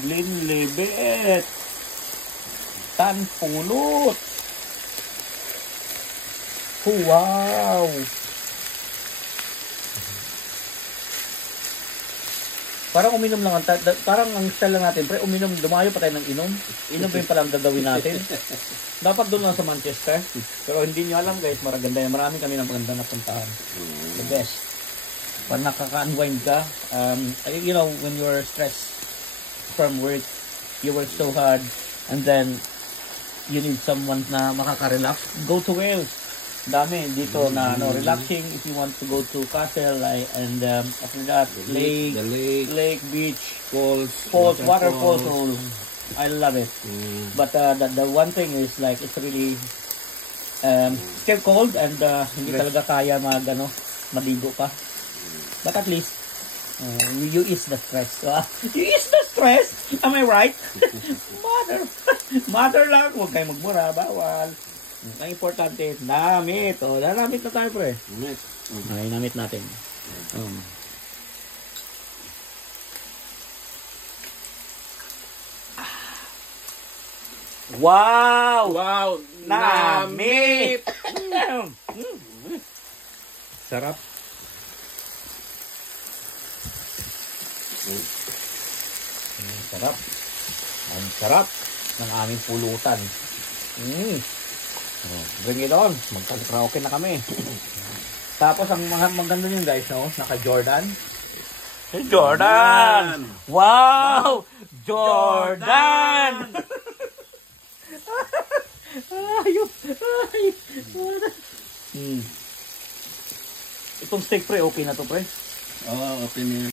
Glenlivet. Tanpulot. Wow. Parang uminom lang, parang ang style lang natin, pre, uminom, lumayo pa tayo ng inom. Inom pa yung palang gagawin natin. Dapat doon lang sa Manchester. Pero hindi nyo alam guys, maraganda yan. Marami kami ng maganda na puntahan. The best. Pag nakaka-unwind ka, you know, when you're stressed from work, you work so hard, and then you need someone na makaka-relax, go to Wales. Dami dito na relaxing. If you want to go to castle and after that lake, beach, falls, waterfalls, I love it. But the one thing is like it's really still cold and hindi talaga kaya maligo pa. But at least you ease the stress. You ease the stress. Am I right? Mother lang, huwag kayong magmura, bawal. Ang importante, namit. Namit na tayo, pre. Namit. Okay, namit natin. Wow! Wow! Namit! Sarap. Sarap. Ang sarap ng aming pulutan. Bring it on. Magkakaraoke na kami. Tapos ang mga maganda nyo guys, naka-Jordan. Jordan! Wow! Jordan! Itong steak pre, okay na to pre? Oo, okay na.